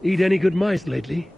Eat any good mice lately?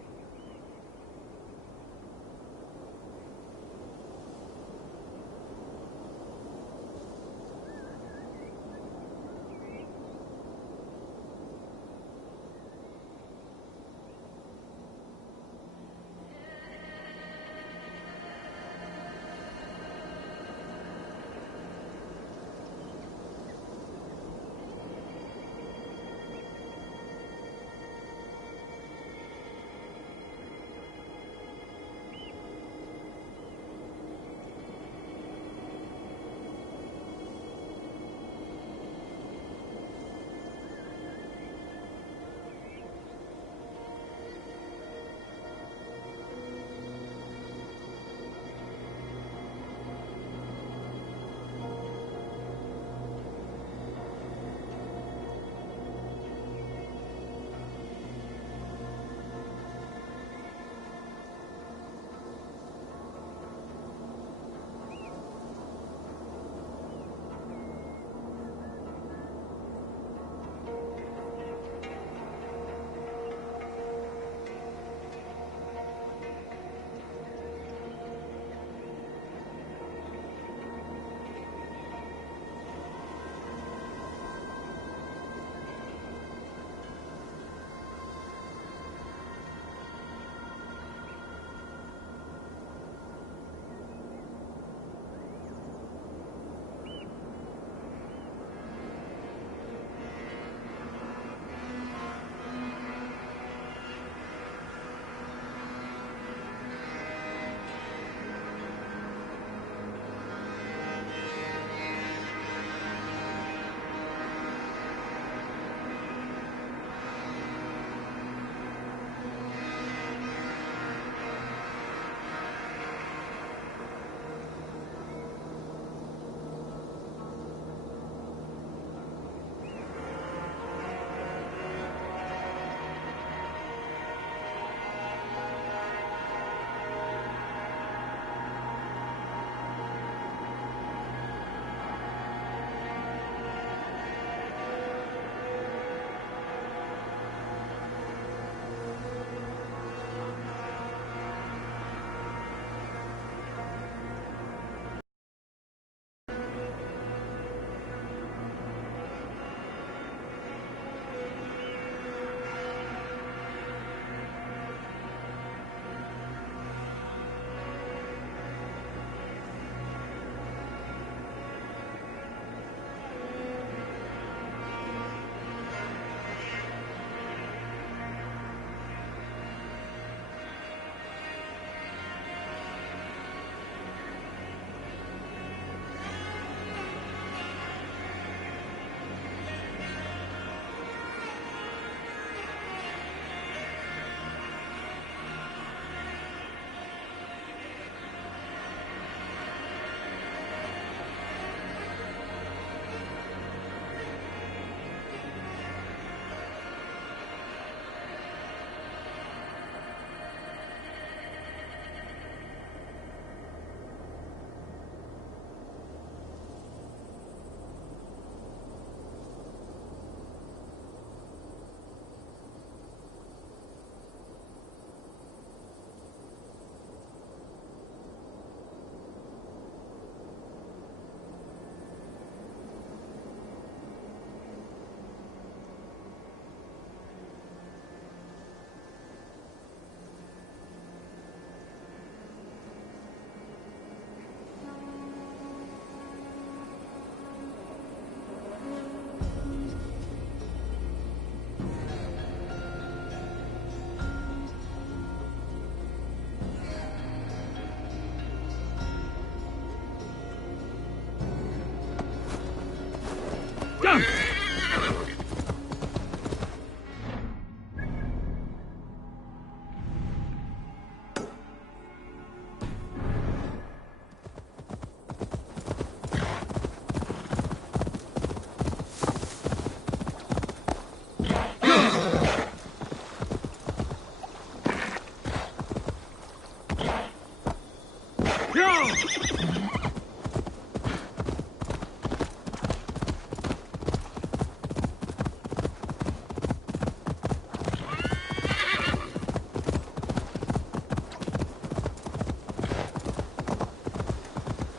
Down!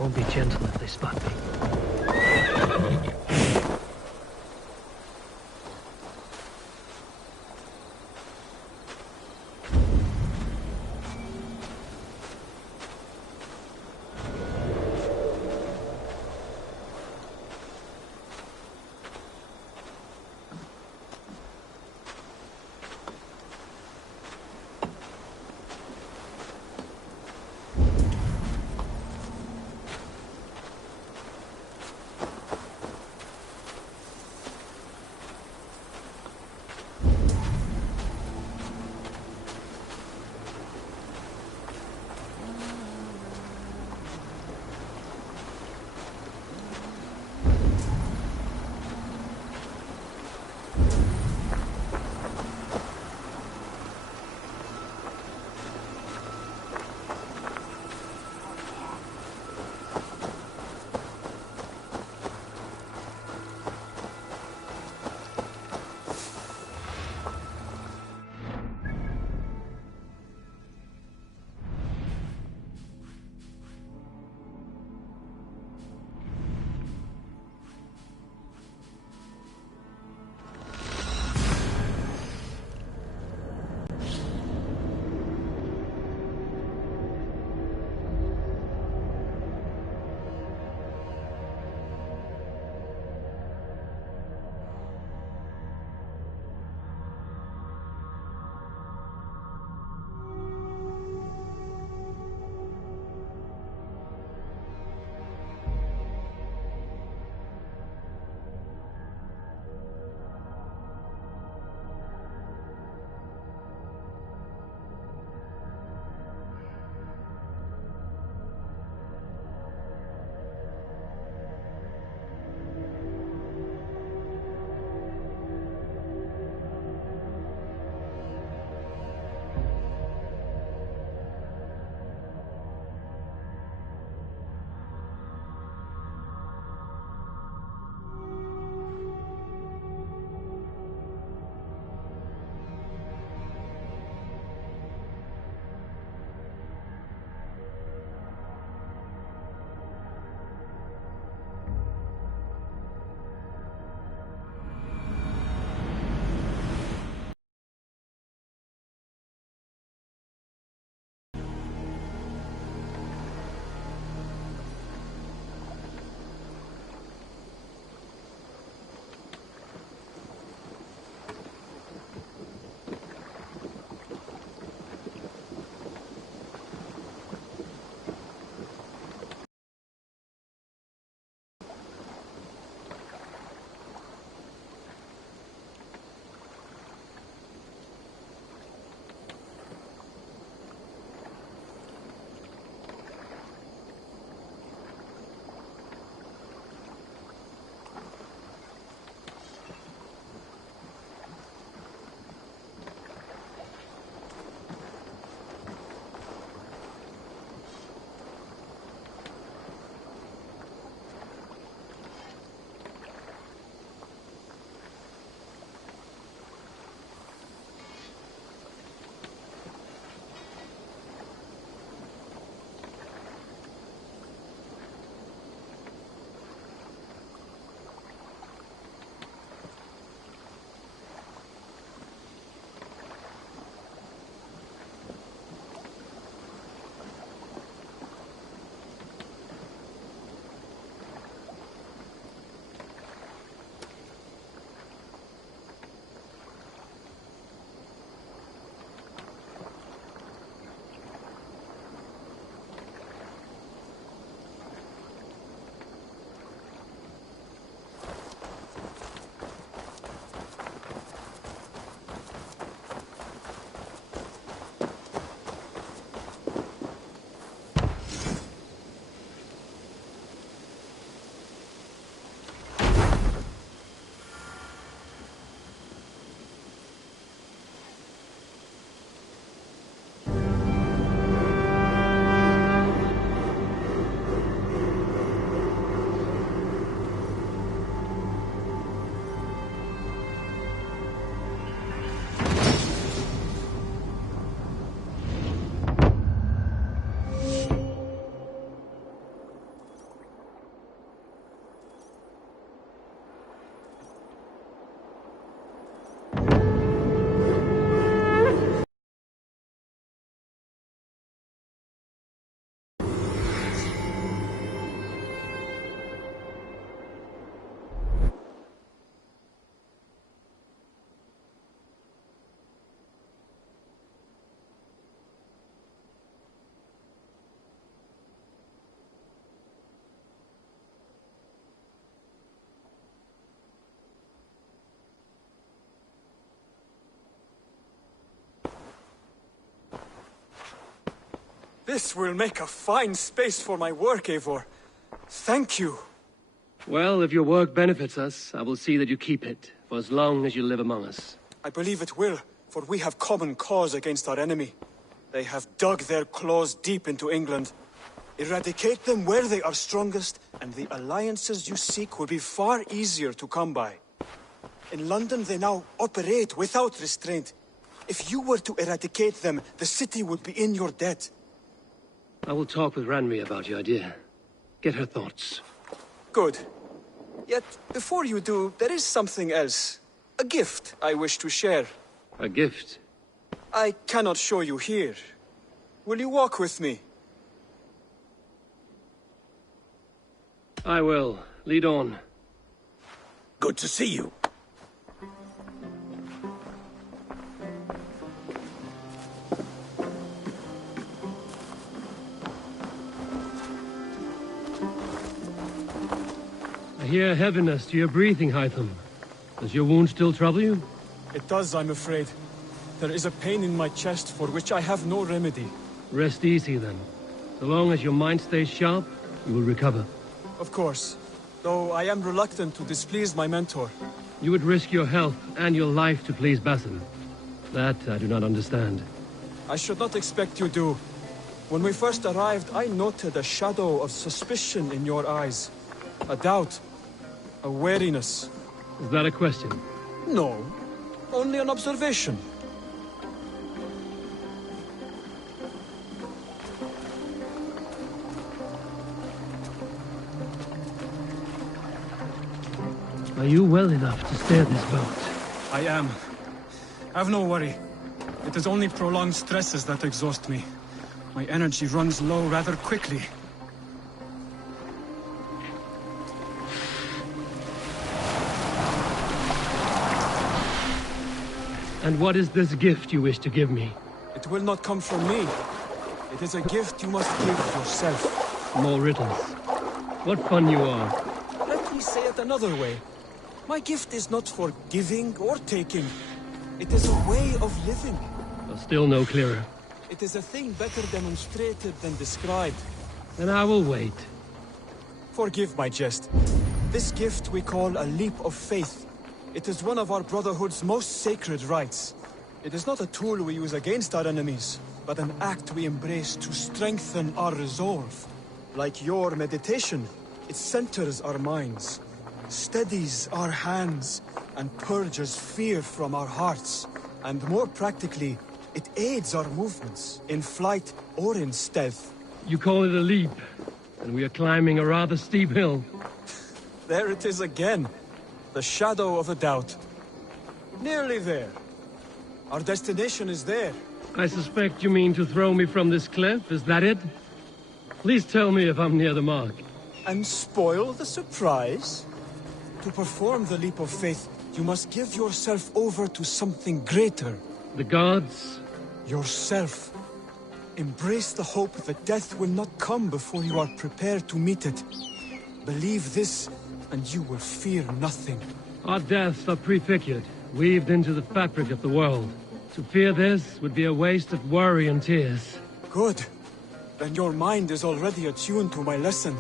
Won't be gentle if they spot me. This will make a fine space for my work, Eivor. Thank you. Well, if your work benefits us, I will see that you keep it, for as long as you live among us. I believe it will, for we have common cause against our enemy. They have dug their claws deep into England. Eradicate them where they are strongest, and the alliances you seek will be far easier to come by. In London, they now operate without restraint. If you were to eradicate them, the city would be in your debt. I will talk with Ranri about your idea. Get her thoughts. Good. Yet, before you do, there is something else. A gift I wish to share. A gift? I cannot show you here. Will you walk with me? I will. Lead on. Good to see you. I hear heaviness to your breathing, Hytham. Does your wound still trouble you? It does, I'm afraid. There is a pain in my chest for which I have no remedy. Rest easy, then. So long as your mind stays sharp, you will recover. Of course. Though I am reluctant to displease my mentor. You would risk your health and your life to please Basim. That I do not understand. I should not expect you do. When we first arrived, I noted a shadow of suspicion in your eyes. A doubt. A wariness. Is that a question? No. Only an observation. Are you well enough to steer this boat? I am. Have no worry. It is only prolonged stresses that exhaust me. My energy runs low rather quickly. And what is this gift you wish to give me? It will not come from me. It is a gift you must give yourself. More riddles. What fun you are. Let me say it another way. My gift is not for giving or taking. It is a way of living. Still no clearer. It is a thing better demonstrated than described. Then I will wait. Forgive my jest. This gift we call a leap of faith. It is one of our Brotherhood's most sacred rites. It is not a tool we use against our enemies, but an act we embrace to strengthen our resolve. Like your meditation, it centers our minds, steadies our hands, and purges fear from our hearts. And more practically, it aids our movements, in flight or in stealth. You call it a leap, and we are climbing a rather steep hill. There it is again. The shadow of a doubt. Nearly there. Our destination is there. I suspect you mean to throw me from this cliff, is that it? Please tell me if I'm near the mark. And spoil the surprise? To perform the leap of faith, you must give yourself over to something greater. The gods? Yourself. Embrace the hope that death will not come before you are prepared to meet it. Believe this, and you will fear nothing. Our deaths are prefigured, weaved into the fabric of the world. To fear this would be a waste of worry and tears. Good. Then your mind is already attuned to my lesson.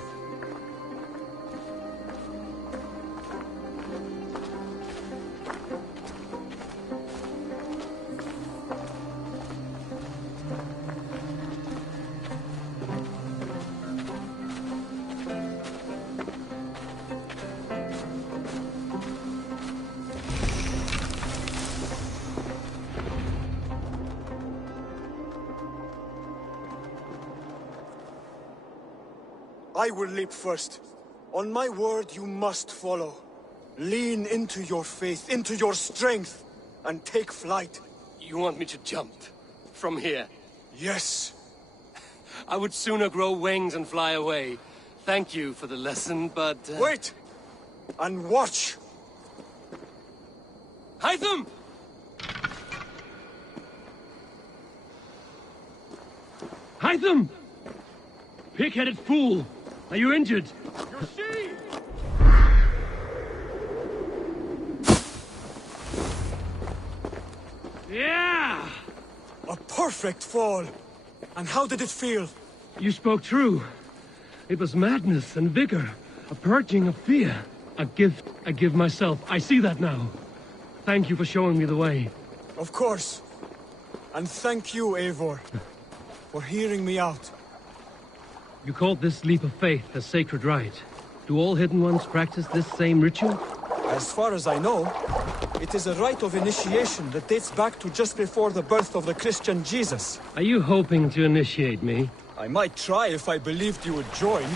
I will leap first. On my word, you must follow. Lean into your faith, into your strength, and take flight. You want me to jump? From here? Yes. I would sooner grow wings and fly away. Thank you for the lesson, but... Wait! And watch! Hytham! Hytham! Pig-headed fool! Are you injured? You see! Yeah! A perfect fall! And how did it feel? You spoke true. It was madness and vigor, a purging of fear. A gift I give myself. I see that now. Thank you for showing me the way. Of course. And thank you, Eivor, for hearing me out. You called this leap of faith a sacred rite. Do all Hidden Ones practice this same ritual? As far as I know, it is a rite of initiation that dates back to just before the birth of the Christian Jesus. Are you hoping to initiate me? I might try if I believed you would join,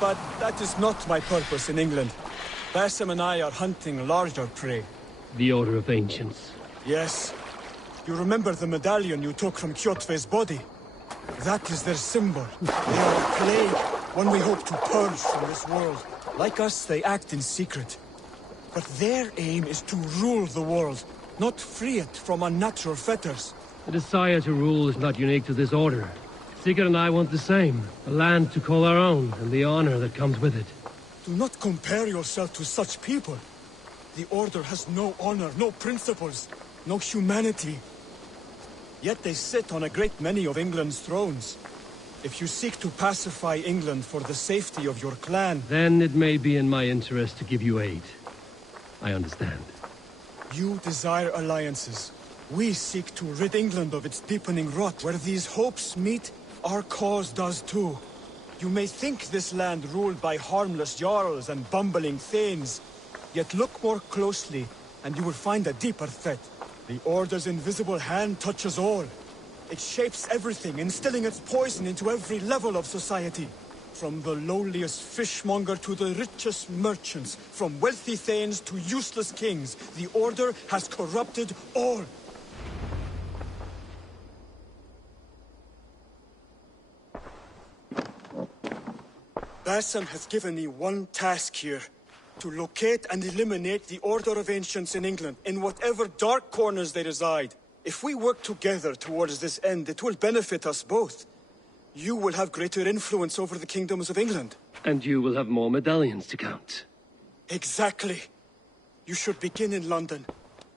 but that is not my purpose in England. Basim and I are hunting larger prey. The Order of Ancients. Yes. You remember the medallion you took from Kjotve's body? That is their symbol. They are a plague, one we hope to purge from this world. Like us, they act in secret. But their aim is to rule the world, not free it from unnatural fetters. The desire to rule is not unique to this order. Sigurd and I want the same. A land to call our own, and the honor that comes with it. Do not compare yourself to such people. The Order has no honor, no principles, no humanity. Yet they sit on a great many of England's thrones. If you seek to pacify England for the safety of your clan... Then it may be in my interest to give you aid. I understand. You desire alliances. We seek to rid England of its deepening rot. Where these hopes meet, our cause does too. You may think this land ruled by harmless jarls and bumbling thanes. Yet look more closely, and you will find a deeper threat. The Order's invisible hand touches all. It shapes everything, instilling its poison into every level of society. From the lowliest fishmonger to the richest merchants, from wealthy thanes to useless kings, the Order has corrupted all. Basim has given me one task here. To locate and eliminate the Order of Ancients in England, in whatever dark corners they reside. If we work together towards this end, it will benefit us both. You will have greater influence over the kingdoms of England. And you will have more medallions to count. Exactly. You should begin in London.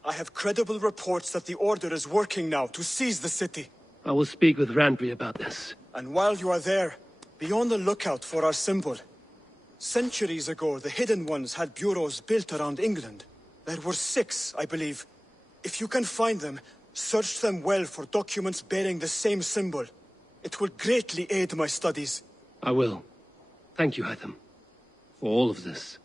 I have credible reports that the Order is working now to seize the city. I will speak with Randry about this. And while you are there, be on the lookout for our symbol. Centuries ago, the Hidden Ones had bureaus built around England. There were 6, I believe. If you can find them, search them well for documents bearing the same symbol. It will greatly aid my studies. I will. Thank you, Hytham, for all of this.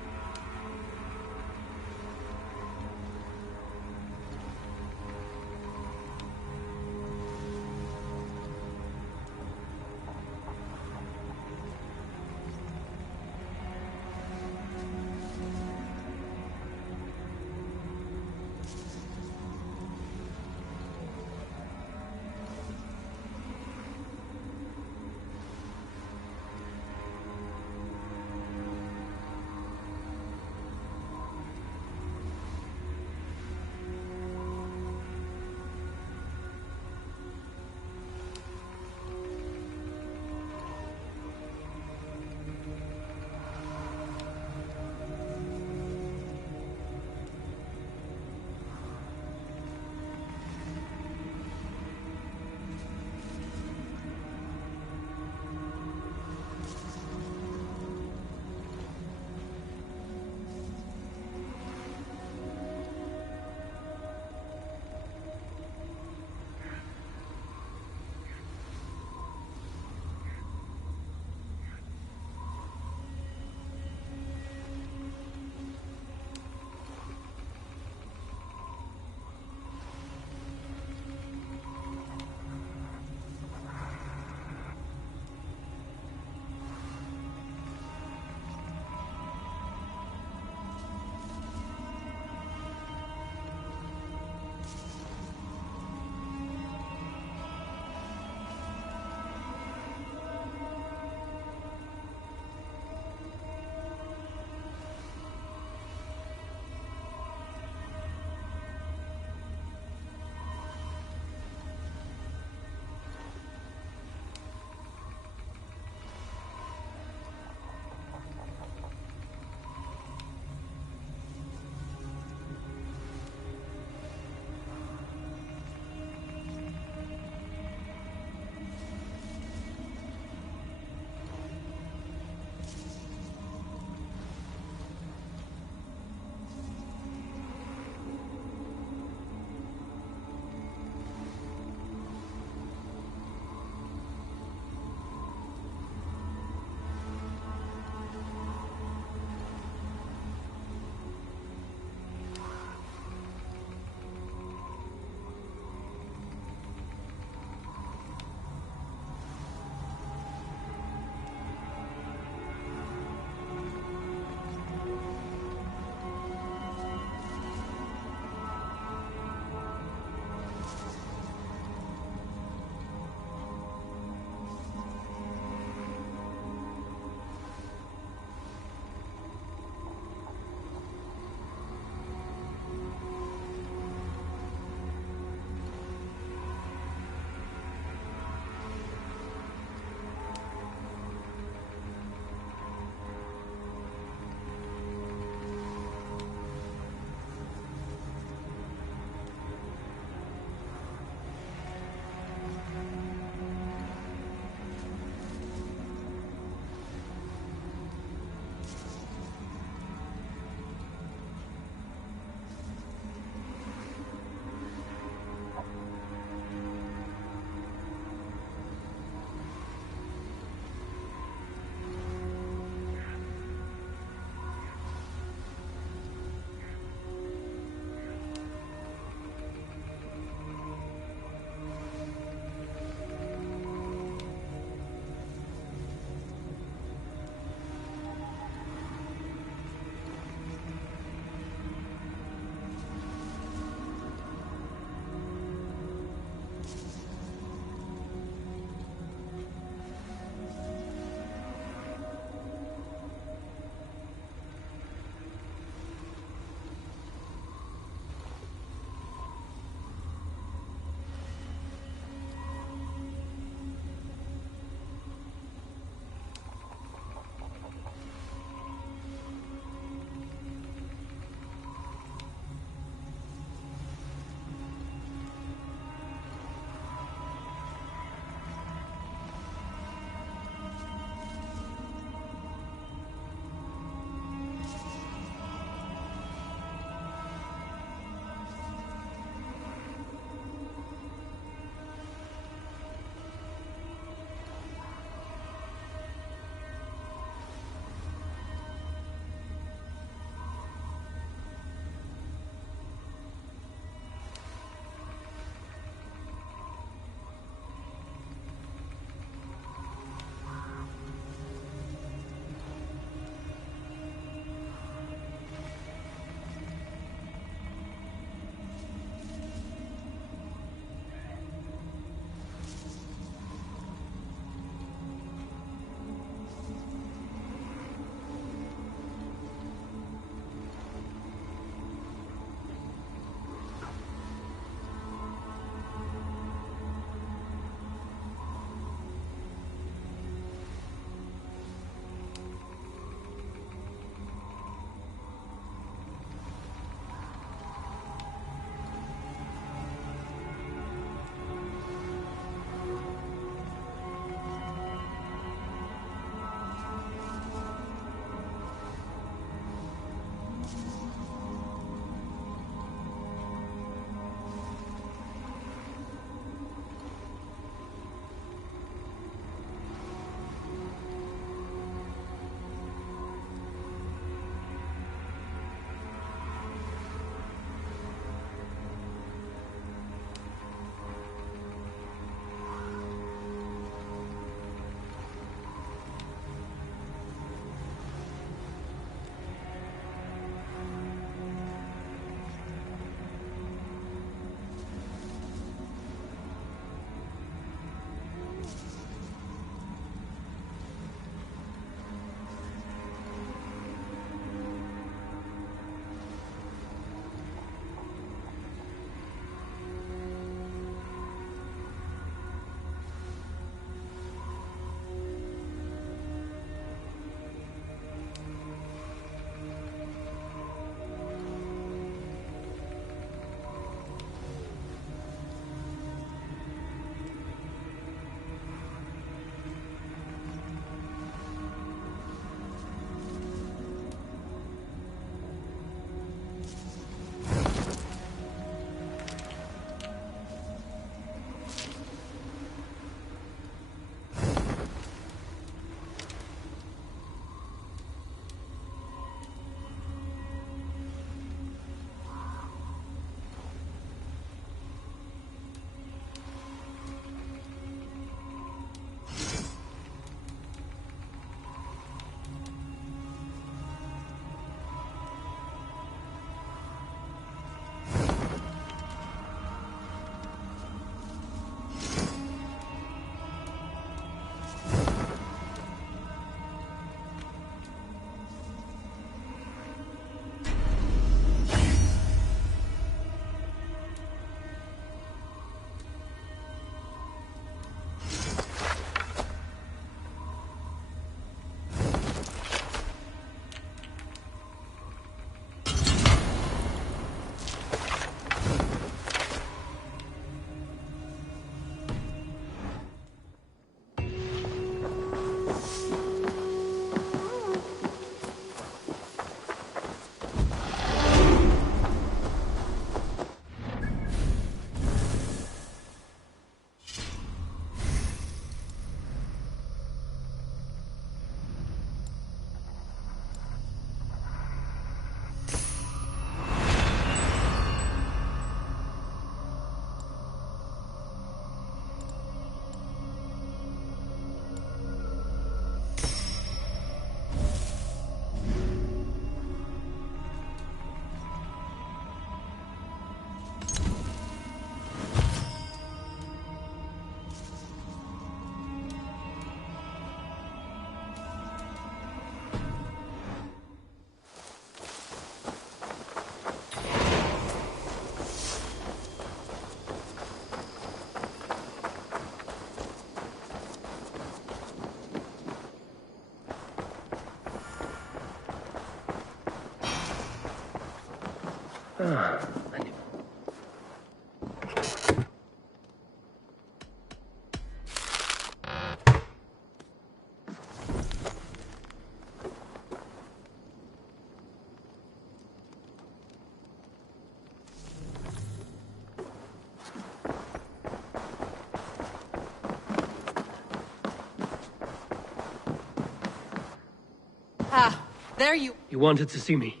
Ah, there you... You wanted to see me.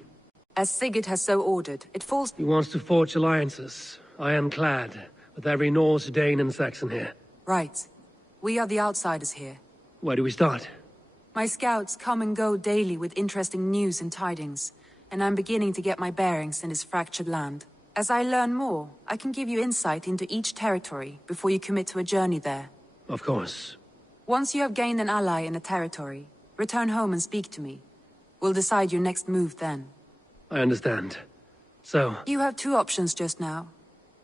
As Sigurd has so ordered, it falls... He wants to forge alliances, ironclad, with every Norse, Dane, and Saxon here. Right. We are the outsiders here. Where do we start? My scouts come and go daily with interesting news and tidings, and I'm beginning to get my bearings in this fractured land. As I learn more, I can give you insight into each territory before you commit to a journey there. Of course. Once you have gained an ally in a territory, return home and speak to me. We'll decide your next move then. I understand. So... You have two options just now.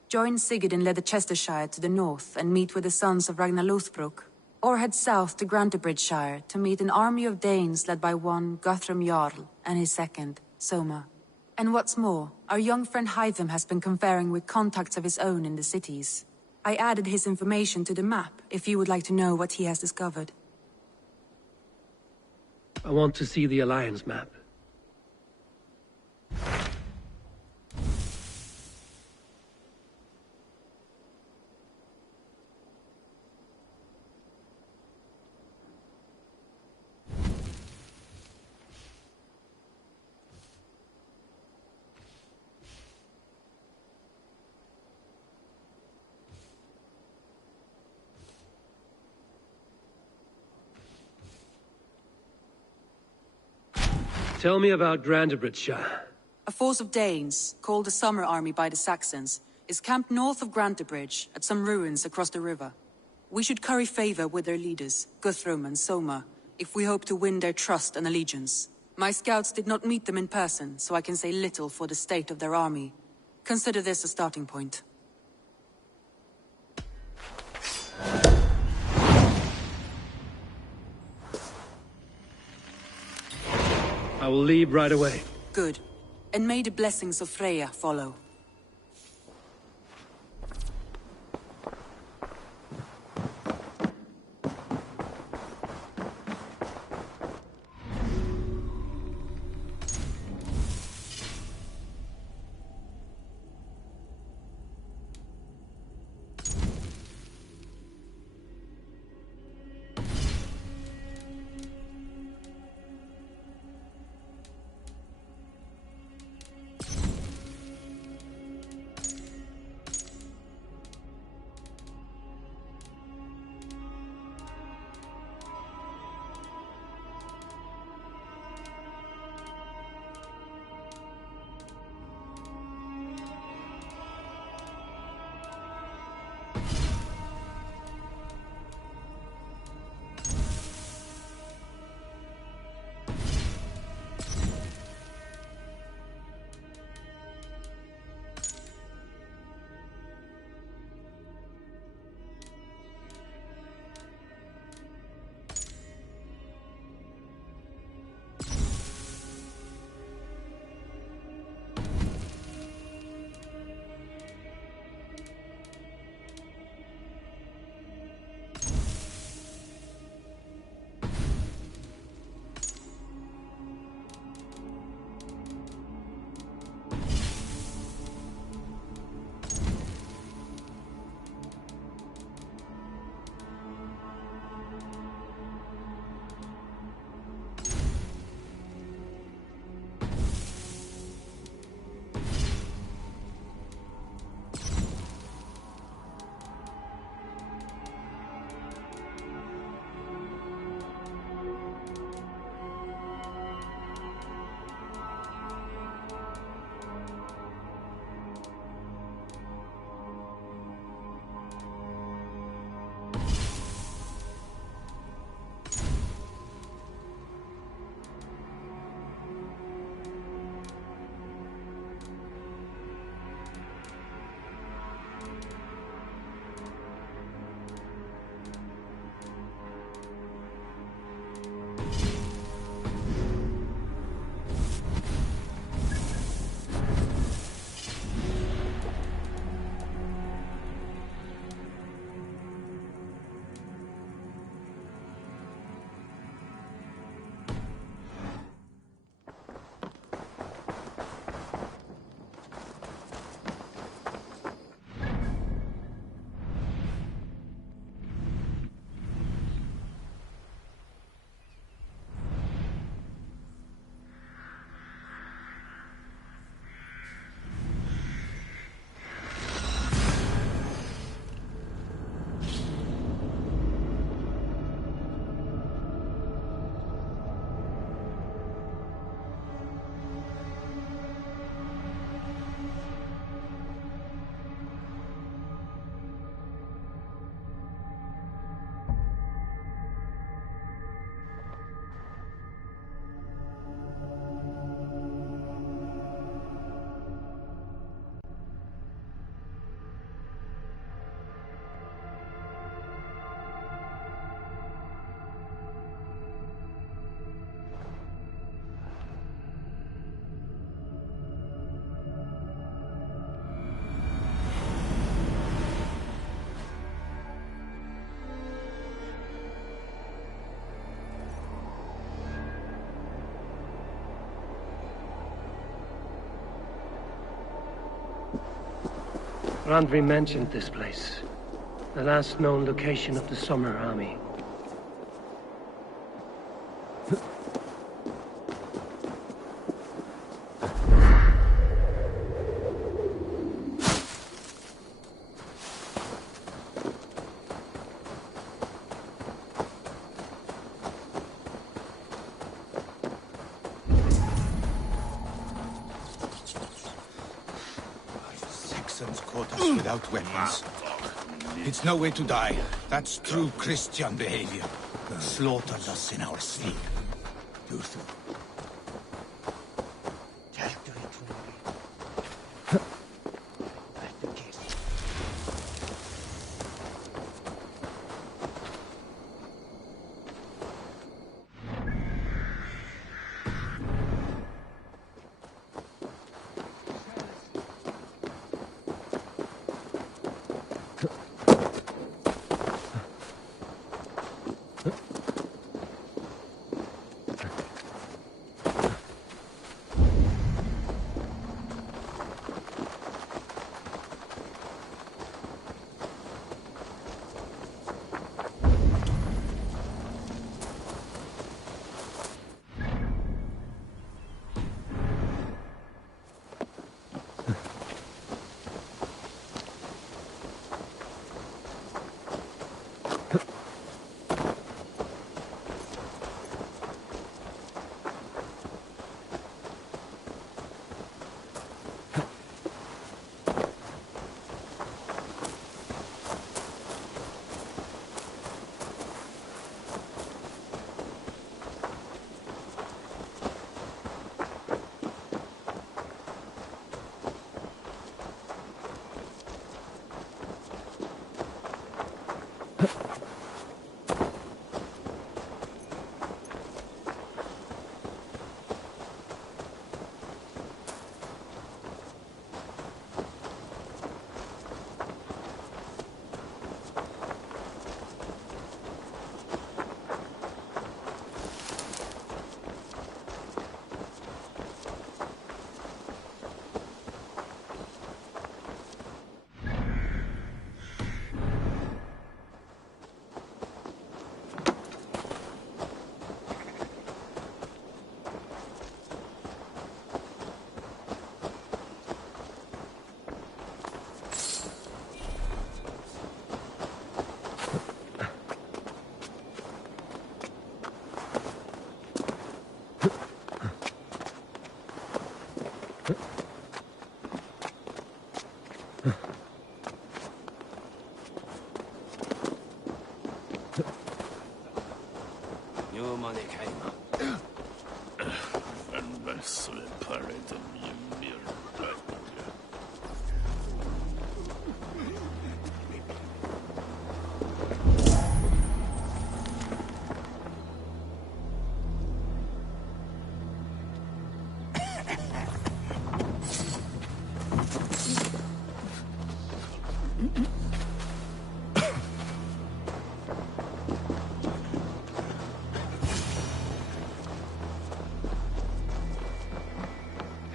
Join Sigurd in Leicestershire to the north and meet with the sons of Ragnar Lothbrok, or head south to Grantebridgeshire to meet an army of Danes led by one Guthrum Jarl and his second, Soma. And what's more, our young friend Hytham has been conferring with contacts of his own in the cities. I added his information to the map if you would like to know what he has discovered. I want to see the Alliance map. Tell me about Grantebridgeshire. A force of Danes, called the Summer Army by the Saxons, is camped north of Grantebridge at some ruins across the river. We should curry favor with their leaders, Guthrum and Soma, if we hope to win their trust and allegiance. My scouts did not meet them in person, so I can say little for the state of their army. Consider this a starting point. I will leave right away. Good. And may the blessings of Freya follow. Randvi mentioned this place. The last known location of the Summer Army. Caught us without weapons. It's no way to die. That's true Christian behavior. Slaughtered us in our sleep.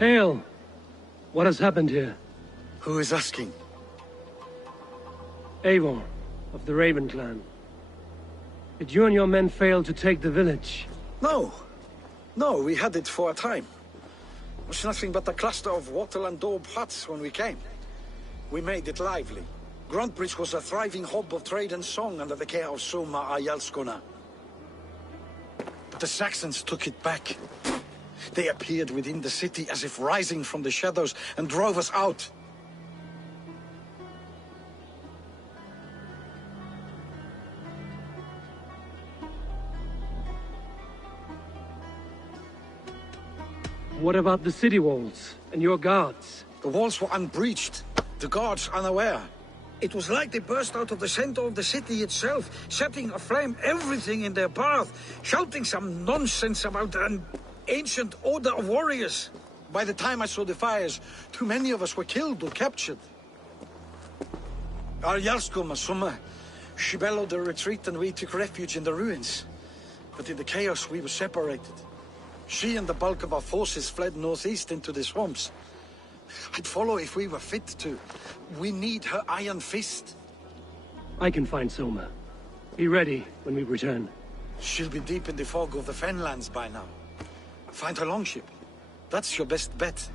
Hail! What has happened here? Who is asking? Eivor, of the Raven clan. Did you and your men fail to take the village? No. No, we had it for a time. It was nothing but a cluster of wattle and daub huts when we came. We made it lively. Gruntbridge was a thriving hub of trade and song under the care of Soma Ayalskona. But the Saxons took it back. They appeared within the city as if rising from the shadows and drove us out. What about the city walls and your guards? The walls were unbreached, the guards unaware. It was like they burst out of the center of the city itself, setting aflame everything in their path, shouting some nonsense about an ancient order of warriors. By the time I saw the fires, too many of us were killed or captured. Our Yarskoma, Summa, she bellowed the retreat and we took refuge in the ruins. But in the chaos we were separated. She and the bulk of our forces fled northeast into the swamps. I'd follow if we were fit to. We need her iron fist. I can find Soma. Be ready when we return. She'll be deep in the fog of the Fenlands by now. Find her longship. That's your best bet.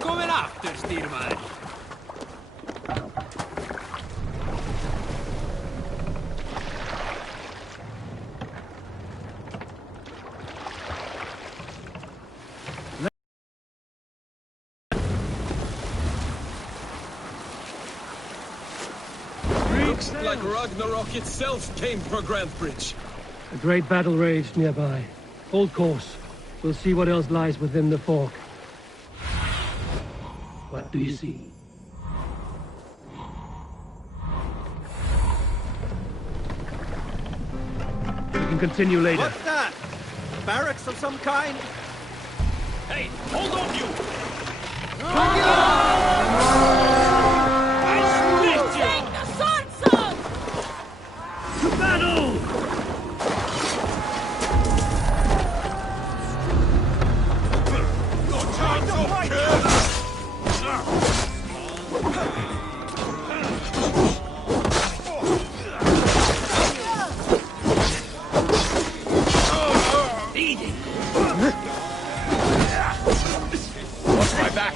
Velkomin aftur, stýrmaður. Looks like Ragnarok itself came for Grantebridge. A great battle raged nearby. Hold course. We'll see what else lies within the fork. What do you see? We can continue later. What's that? Barracks of some kind? Hey, hold on, you! I split you! Take the swords off! To battle! No chance of kill! Watch my back!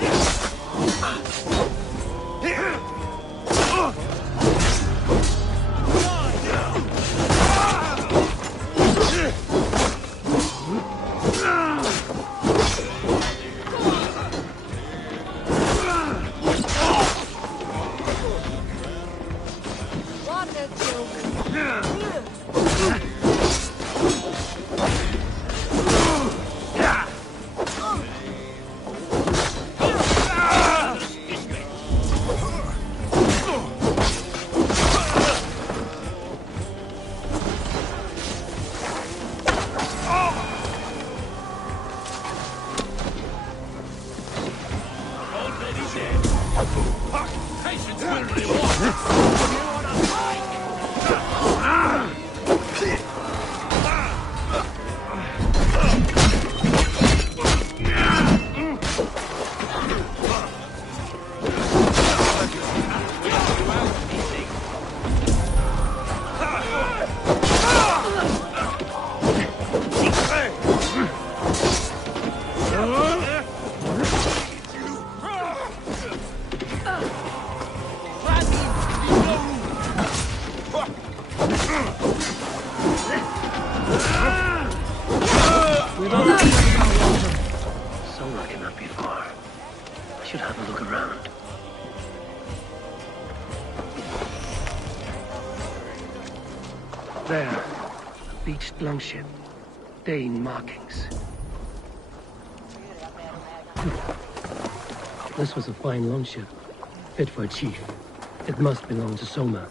What a joke. Patience will reward! Soma cannot be far. I should have a look around. There. A beached longship. Dane markings. This was a fine longship. Fit for a chief. It must belong to Soma.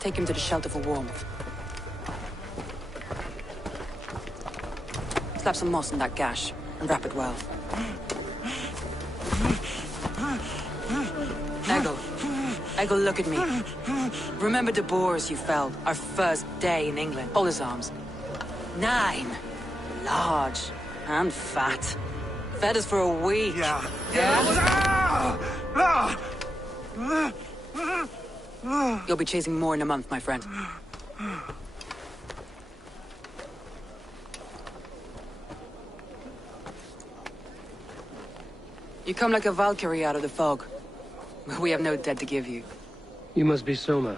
Take him to the shelter for warmth. Slap some moss in that gash, and wrap it well. Eggle, look at me. Remember the boars you felled, our first day in England? Hold his arms. 9. Large and fat. Fed us for a week. Yeah. You'll be chasing more in a month, my friend. You come like a Valkyrie out of the fog. We have no dead to give you. You must be Soma.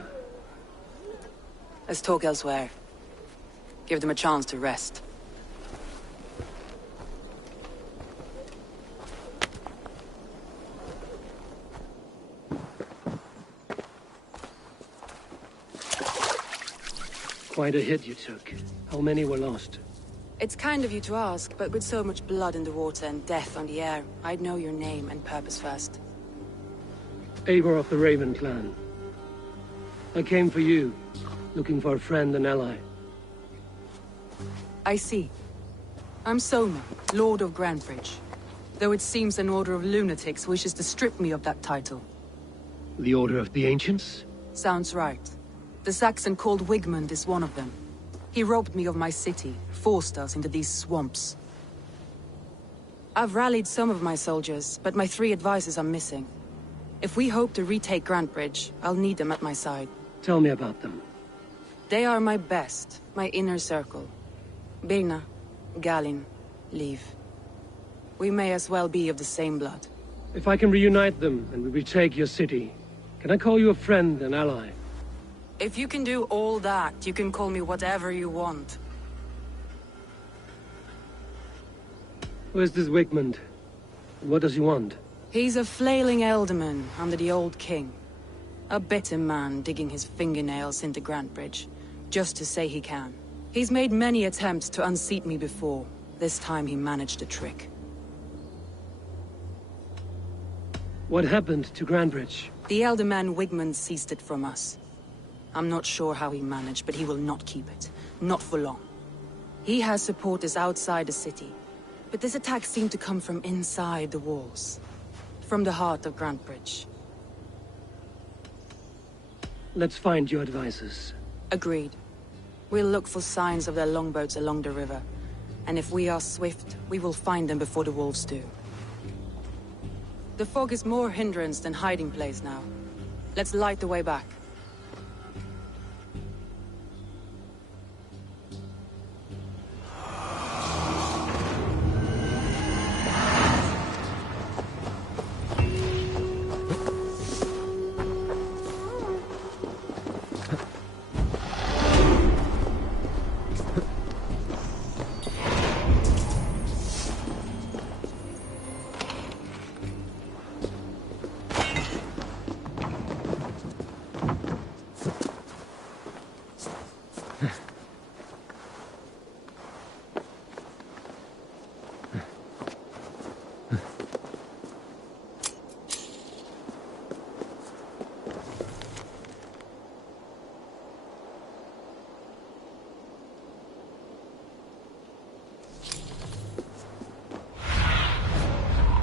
Let's talk elsewhere. Give them a chance to rest. Quite a hit you took. How many were lost? It's kind of you to ask, but with so much blood in the water and death on the air, I'd know your name and purpose first. Eivor of the Raven clan. I came for you, looking for a friend and ally. I see. I'm Soma, Lord of Grantebridge. Though it seems an order of lunatics wishes to strip me of that title. The Order of the Ancients? Sounds right. The Saxon called Wigmund is one of them. He robbed me of my city, forced us into these swamps. I've rallied some of my soldiers, but my 3 advisors are missing. If we hope to retake Grantebridge, I'll need them at my side. Tell me about them. They are my best, my inner circle. Birna, Galin, Liv. We may as well be of the same blood. If I can reunite them and we retake your city, can I call you a friend and ally? If you can do all that, you can call me whatever you want. Where's this Wigmund? What does he want? He's a flailing elderman under the old king. A bitter man digging his fingernails into Grantebridge, just to say he can. He's made many attempts to unseat me before. This time he managed the trick. What happened to Grantebridge? The elderman Wigmund seized it from us. I'm not sure how he managed, but he will not keep it. Not for long. He has supporters outside the city, but this attack seemed to come from inside the walls. From the heart of Grantebridge. Let's find your advisors. Agreed. We'll look for signs of their longboats along the river. And if we are swift, we will find them before the wolves do. The fog is more hindrance than hiding place now. Let's light the way back.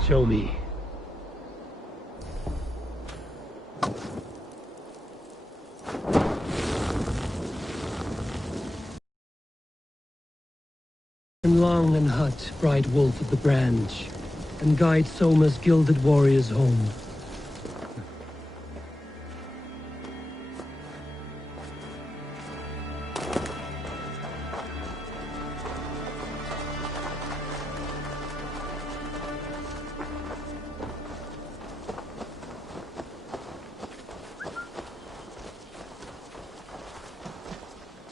Show me. And Long and Hut, bright wolf of the branch, and guide Soma's gilded warriors home.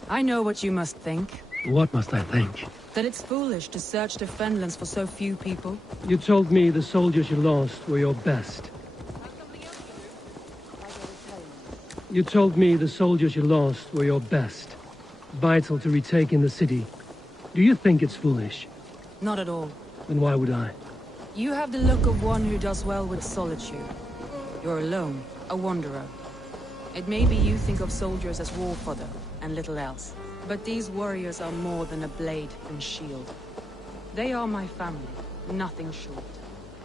I know what you must think. What must I think? That it's foolish to search the Fenlands for so few people. You told me the soldiers you lost were your best. You told me the soldiers you lost were your best. Vital to retaking the city. Do you think it's foolish? Not at all. Then why would I? You have the look of one who does well with solitude. You're alone, a wanderer. It may be you think of soldiers as war fodder and little else, but these warriors are more than a blade and shield. They are my family, nothing short.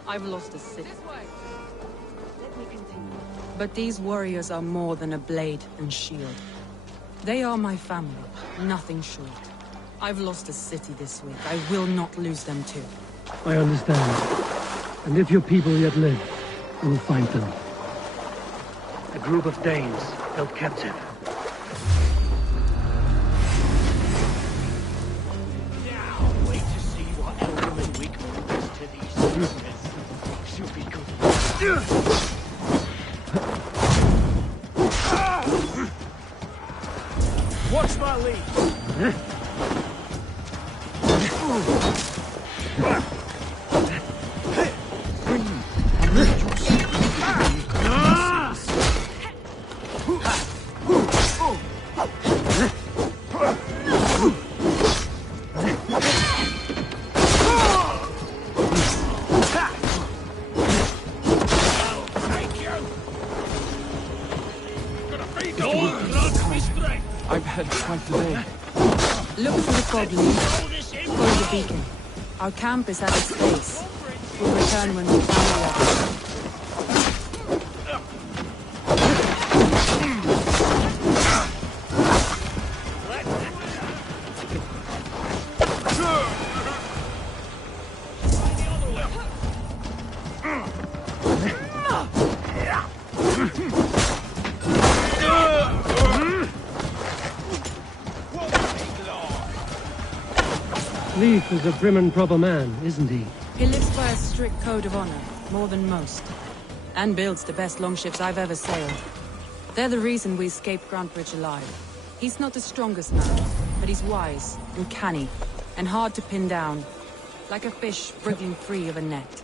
I've lost a city. Let me continue. But these warriors are more than a blade and shield. They are my family, nothing short. I've lost a city this week. I will not lose them too. I understand. And if your people yet live, we'll find them. A group of Danes held captive. Now, wait to see what Elderman Wigmore does to these prisoners. Should be good. Watch my lead. I've had quite the day. Look for the fog lead. Follow the beacon. Our camp is at its base. We'll return when we find the others. Leif is a prim and proper man, isn't he? He lives by a strict code of honor, more than most. And builds the best longships I've ever sailed. They're the reason we escaped Grantebridge alive. He's not the strongest man, but he's wise and canny, and hard to pin down. Like a fish wriggling free of a net.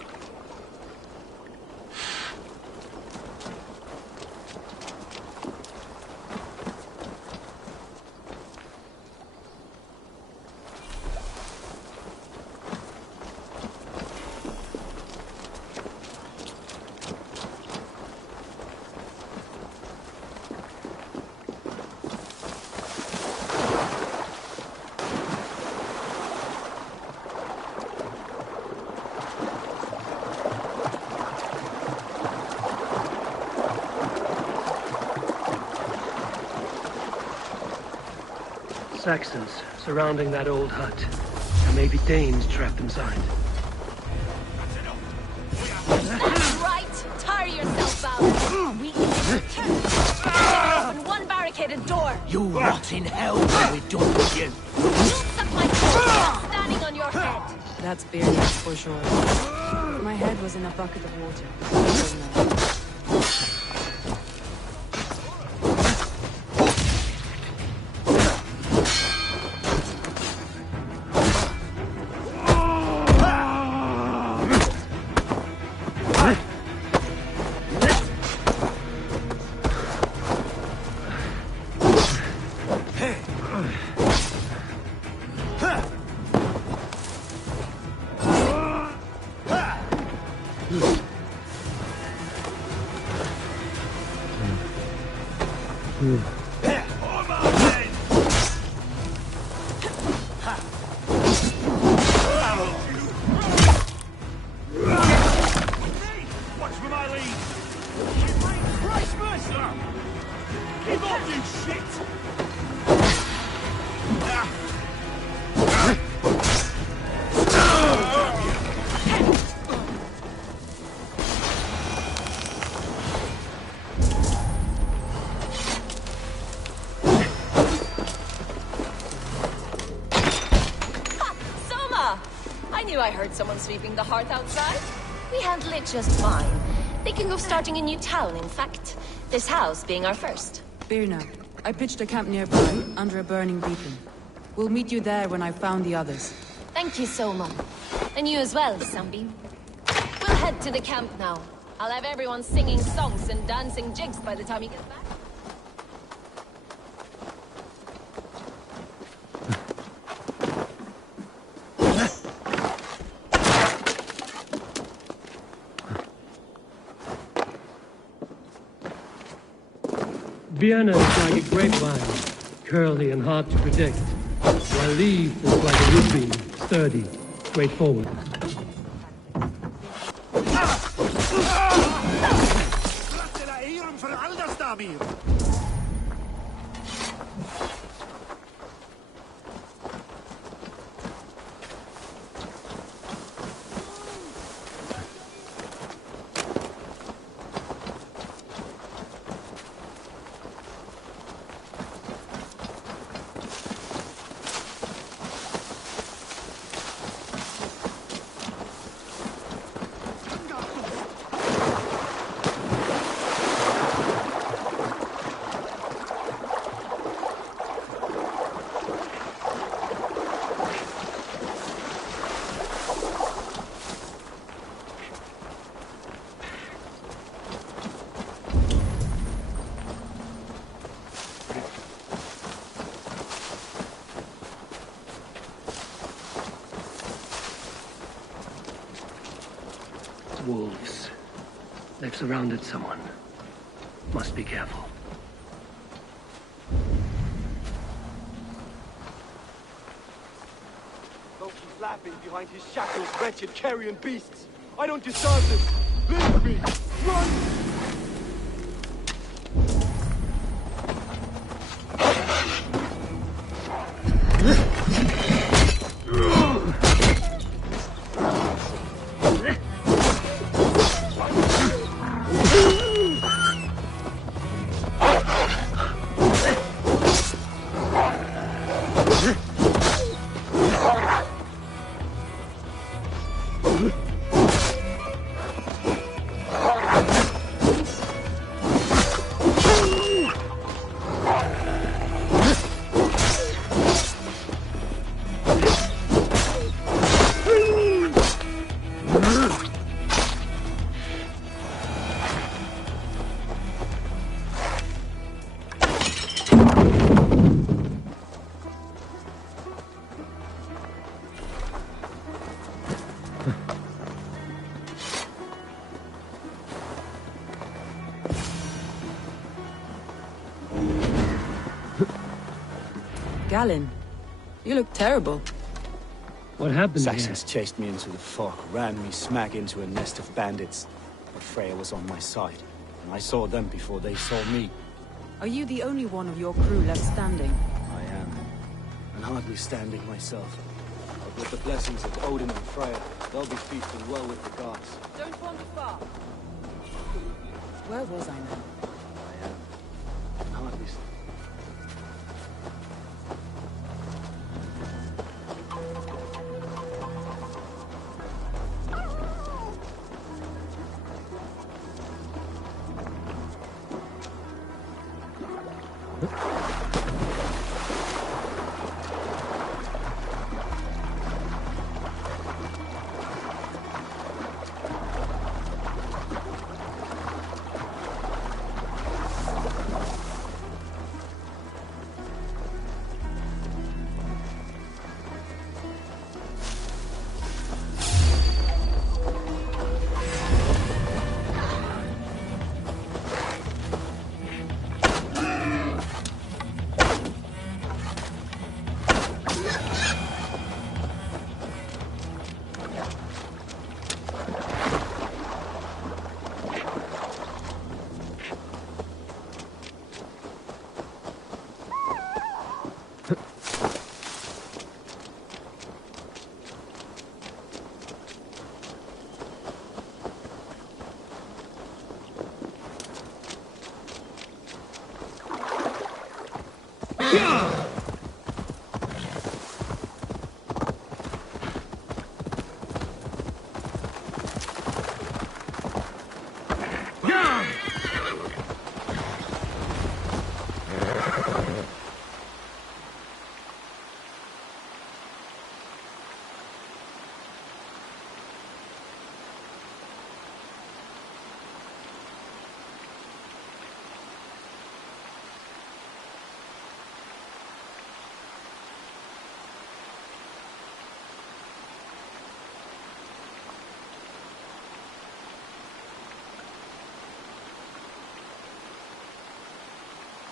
Saxons surrounding that old hut. There may be Danes trapped inside. Right! Tire yourself out! We can open one barricaded door! You rot in hell when we're done with you. You suck my dick standing on your head! That's beer, that's for sure. If my head was in a bucket of water, I don't know. I heard someone sweeping the hearth outside. We handle it just fine. Thinking of starting a new town, in fact. This house being our first. Birna, I pitched a camp nearby, under a burning beacon. We'll meet you there when I've found the others. Thank you, Soma. And you as well, Sunbeam. We'll head to the camp now. I'll have everyone singing songs and dancing jigs by the time you get back. Vienna is like a grapevine, curly and hard to predict, while Leith is like a wood beam, sturdy, straightforward. Wolves. They've surrounded someone. Must be careful. Loki's laughing behind his shackles, wretched carrion beasts. I don't deserve this. Leave me. Run! Galen, you look terrible. What happened Saxons chased me into the fog, ran me smack into a nest of bandits. But Freya was on my side, and I saw them before they saw me. Are you the only one of your crew left standing? I am, and hardly standing myself. But with the blessings of Odin and Freya, they'll be feasting well with the gods. Don't wander far. Where was I now? I am, and hardly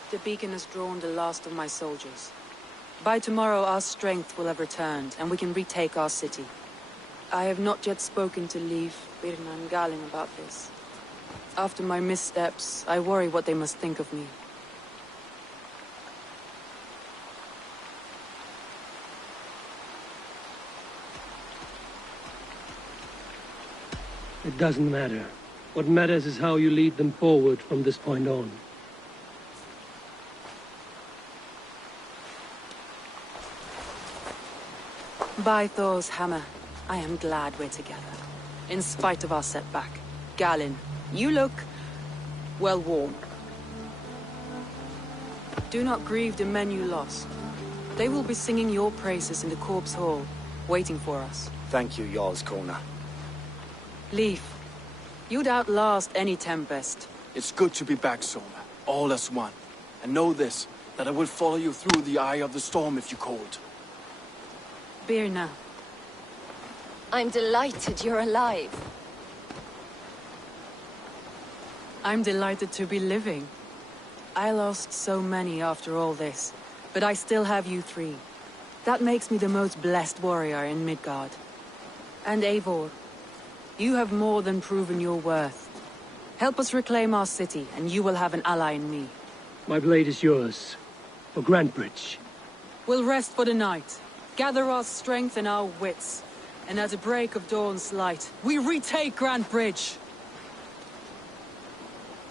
The beacon has drawn the last of my soldiers. By tomorrow our strength will have returned, and we can retake our city. I have not yet spoken to Leif, Birna and Galin about this. After my missteps, I worry what they must think of me. It doesn't matter. What matters is how you lead them forward from this point on. By Thor's hammer, I am glad we're together. In spite of our setback. Galin, you look... well, warm. Do not grieve the men you lost. They will be singing your praises in the Corpse Hall, waiting for us. Thank you, Jarl's Corner. Leif, you'd outlast any tempest. It's good to be back, Sona. All as one. And know this, that I will follow you through the eye of the storm if you called. Birna. I'm delighted you're alive. I'm delighted to be living. I lost so many after all this, but I still have you three. That makes me the most blessed warrior in Midgard. And Eivor, you have more than proven your worth. Help us reclaim our city, and you will have an ally in me. My blade is yours. For Grantebridge. We'll rest for the night. Gather our strength and our wits. And at the break of dawn's light, we retake Grantebridge!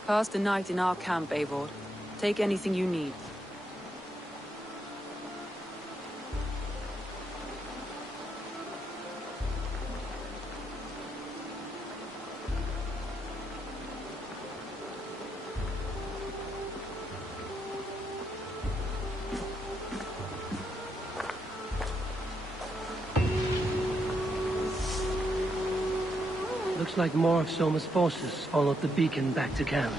Pass the night in our camp, Eivor. Take anything you need. Looks like more of Soma's forces followed the beacon back to camp.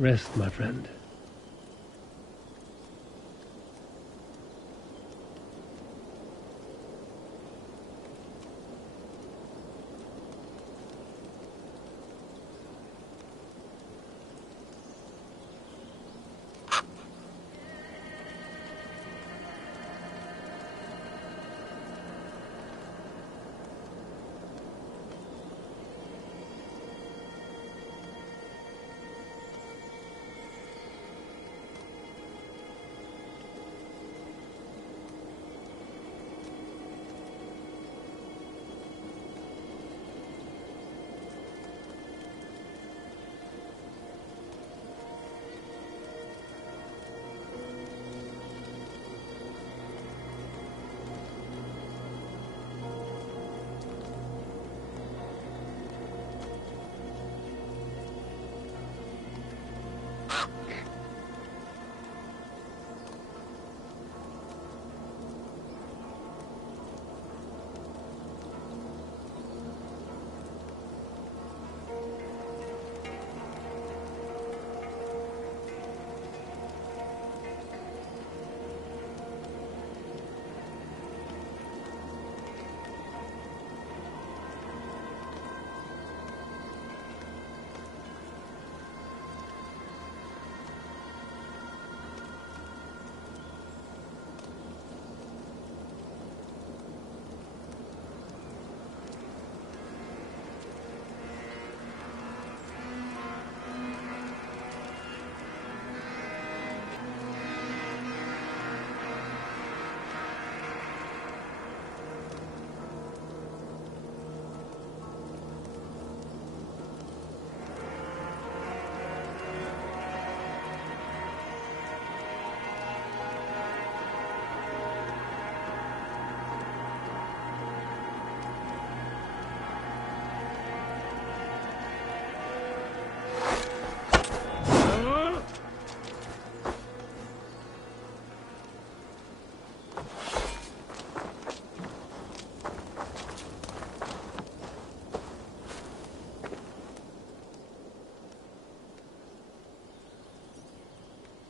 Rest, my friend.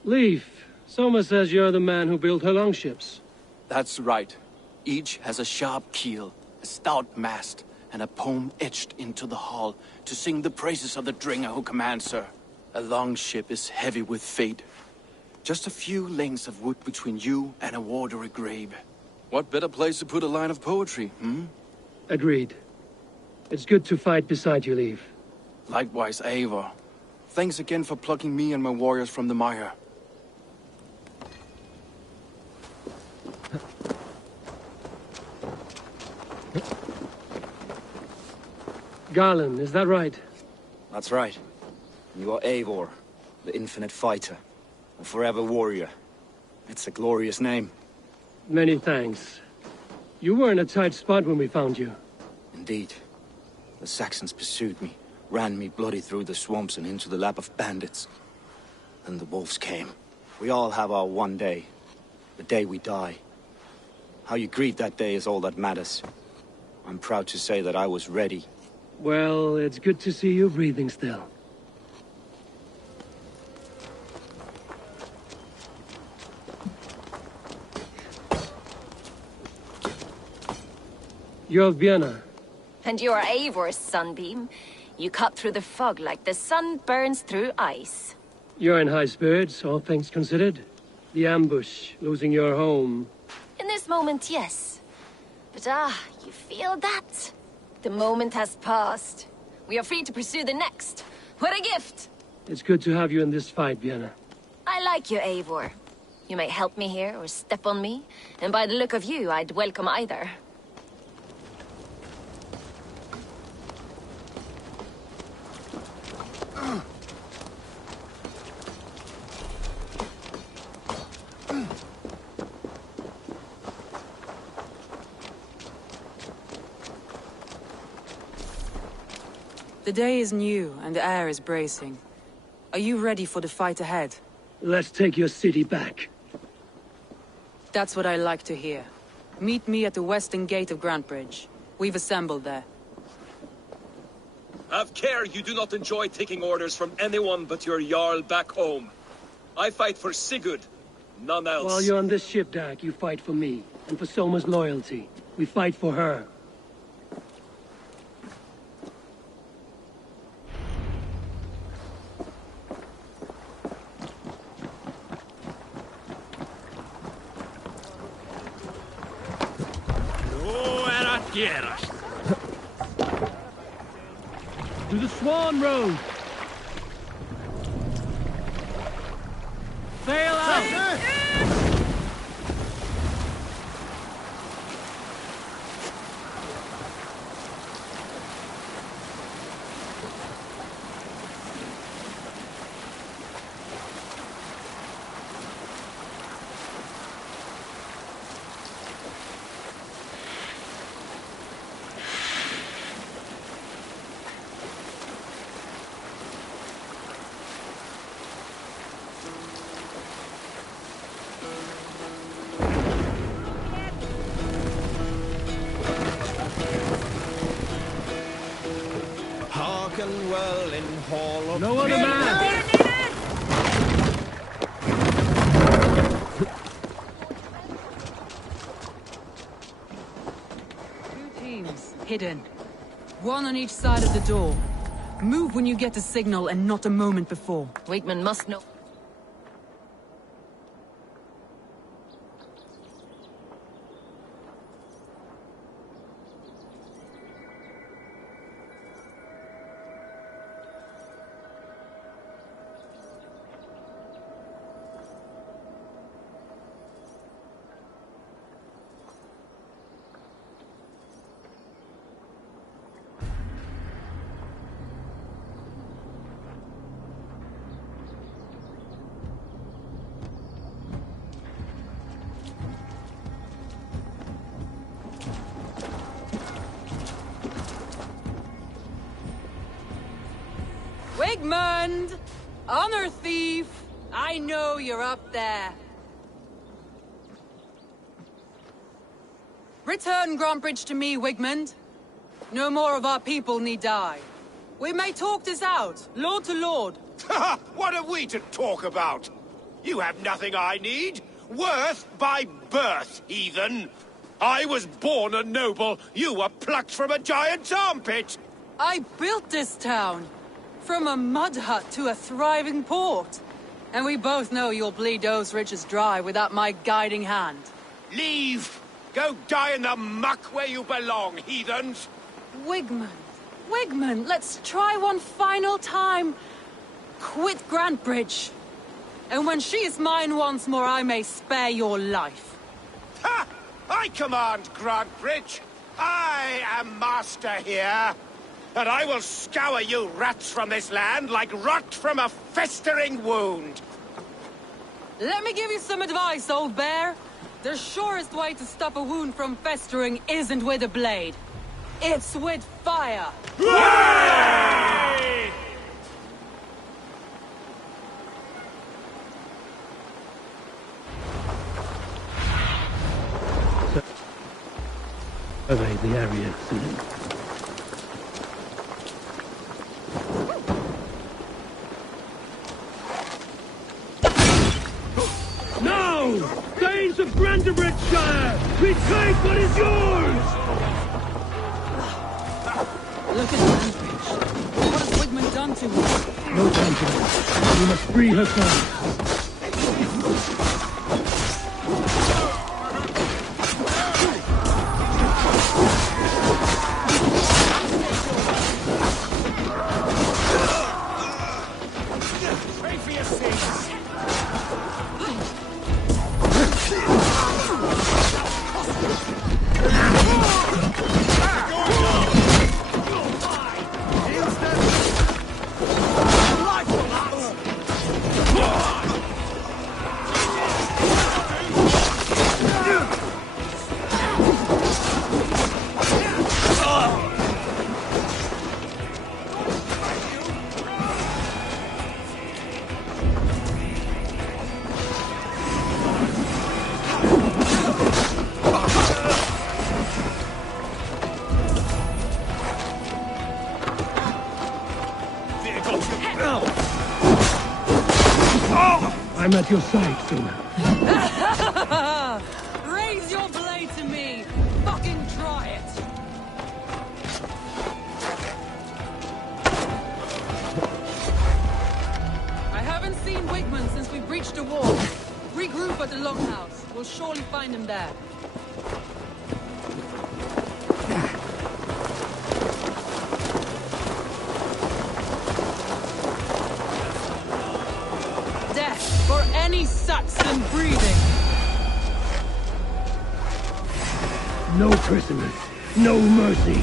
Leif, Soma says you're the man who built her longships. That's right. Each has a sharp keel, a stout mast, and a poem etched into the hull to sing the praises of the Dringer who commands her. A longship is heavy with fate. Just a few lengths of wood between you and a watery grave. What better place to put a line of poetry, hmm? Agreed. It's good to fight beside you, Leif. Likewise, Eivor. Thanks again for plucking me and my warriors from the mire. Garland, is that right? That's right. You are Eivor, the infinite fighter, a forever warrior. It's a glorious name. Many thanks. You were in a tight spot when we found you. Indeed. The Saxons pursued me, ran me bloody through the swamps and into the lap of bandits. Then the wolves came. We all have our one day. The day we die. How you greet that day is all that matters. I'm proud to say that I was ready. Well, it's good to see you breathing still. You're Vienna. And you're Eivor's sunbeam. You cut through the fog like the sun burns through ice. You're in high spirits, all things considered. The ambush, losing your home. In this moment, yes. But you feel that? The moment has passed. We are free to pursue the next. What a gift! It's good to have you in this fight, Vienna. I like you, Eivor. You may help me here or step on me, and by the look of you, I'd welcome either. The day is new, and the air is bracing. Are you ready for the fight ahead? Let's take your city back. That's what I like to hear. Meet me at the western gate of Grantebridge. We've assembled there. Have care you do not enjoy taking orders from anyone but your Jarl back home. I fight for Sigurd, none else. While you're on this ship, Dak, you fight for me, and for Soma's loyalty. We fight for her. To the Swan Road! Sail out! Well in hall of no other man! Two teams, hidden. One on each side of the door. Move when you get the signal and not a moment before. Wigman must know. Wigmund! Honor thief! I know you're up there. Return Grantebridge to me, Wigmund. No more of our people need die. We may talk this out, lord to lord. What are we to talk about? You have nothing I need. Worth by birth, heathen. I was born a noble. You were plucked from a giant's armpit. I built this town. From a mud hut to a thriving port. And we both know you'll bleed those riches dry without my guiding hand. Leave! Go die in the muck where you belong, heathens! Wigmund, let's try one final time. Quit Grantebridge. And when she is mine once more, I may spare your life. Ha! I command Grantebridge. I am master here. And I will scour you rats from this land like rot from a festering wound. Let me give you some advice, old bear. The surest way to stop a wound from festering isn't with a blade. It's with fire. Hooray! Survey the area soon. No! Danes of Grantebridgeshire! Retake what is yours! Look at Grantebridge. What has Wigmund done to me? No time for that. We must free her son. I'm at your side, sooner. Raise your blade to me! Fucking try it! I haven't seen Wigmund since we breached the wall. Regroup at the longhouse. We'll surely find him there. For any Saxon breathing! No prisoners, no mercy.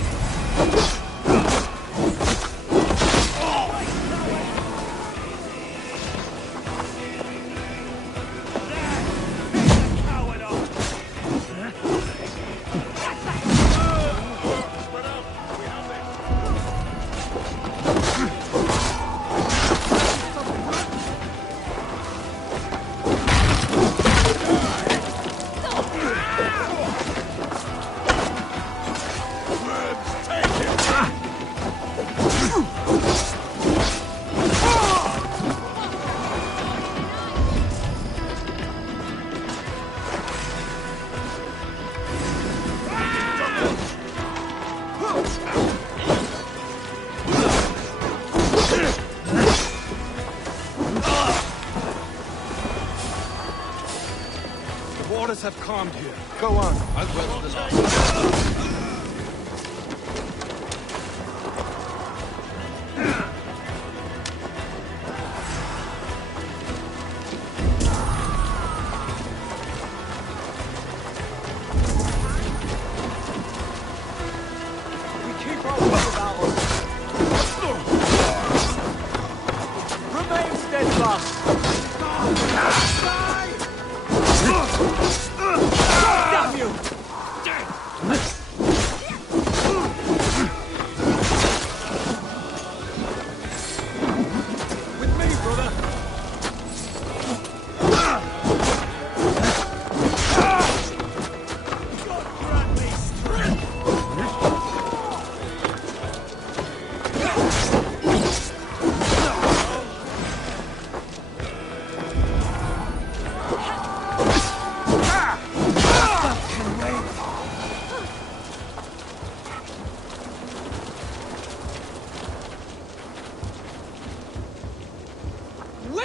Waters have calmed here. Go on. I'll weather the loss. We keep our wits about us. Remain steadfast. Damn you!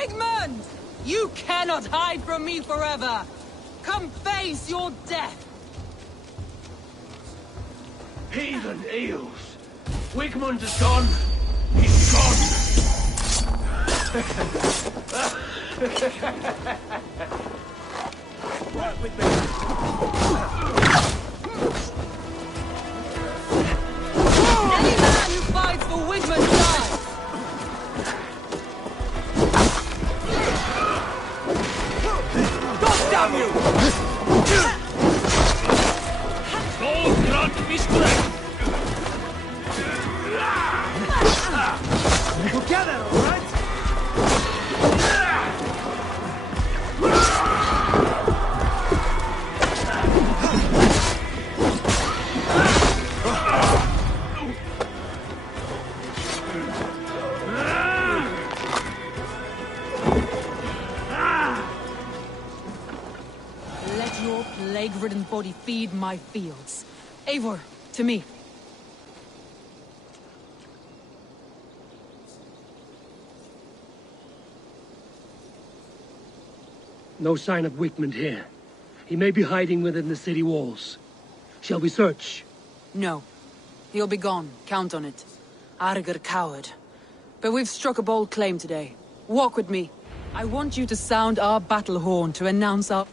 Wigmund! You cannot hide from me forever! Come face your death! Heathen eels! Wigmund is gone! He's gone! Work with me! Any man who fights for Wigmund dies! God damn you! Go, Grunt Mistress! Together, all right? Let your plague-ridden body feed my fields. Eivor, to me. No sign of Wigmund here. He may be hiding within the city walls. Shall we search? No. He'll be gone. Count on it. Arger coward. But we've struck a bold claim today. Walk with me. I want you to sound our battle horn to announce our...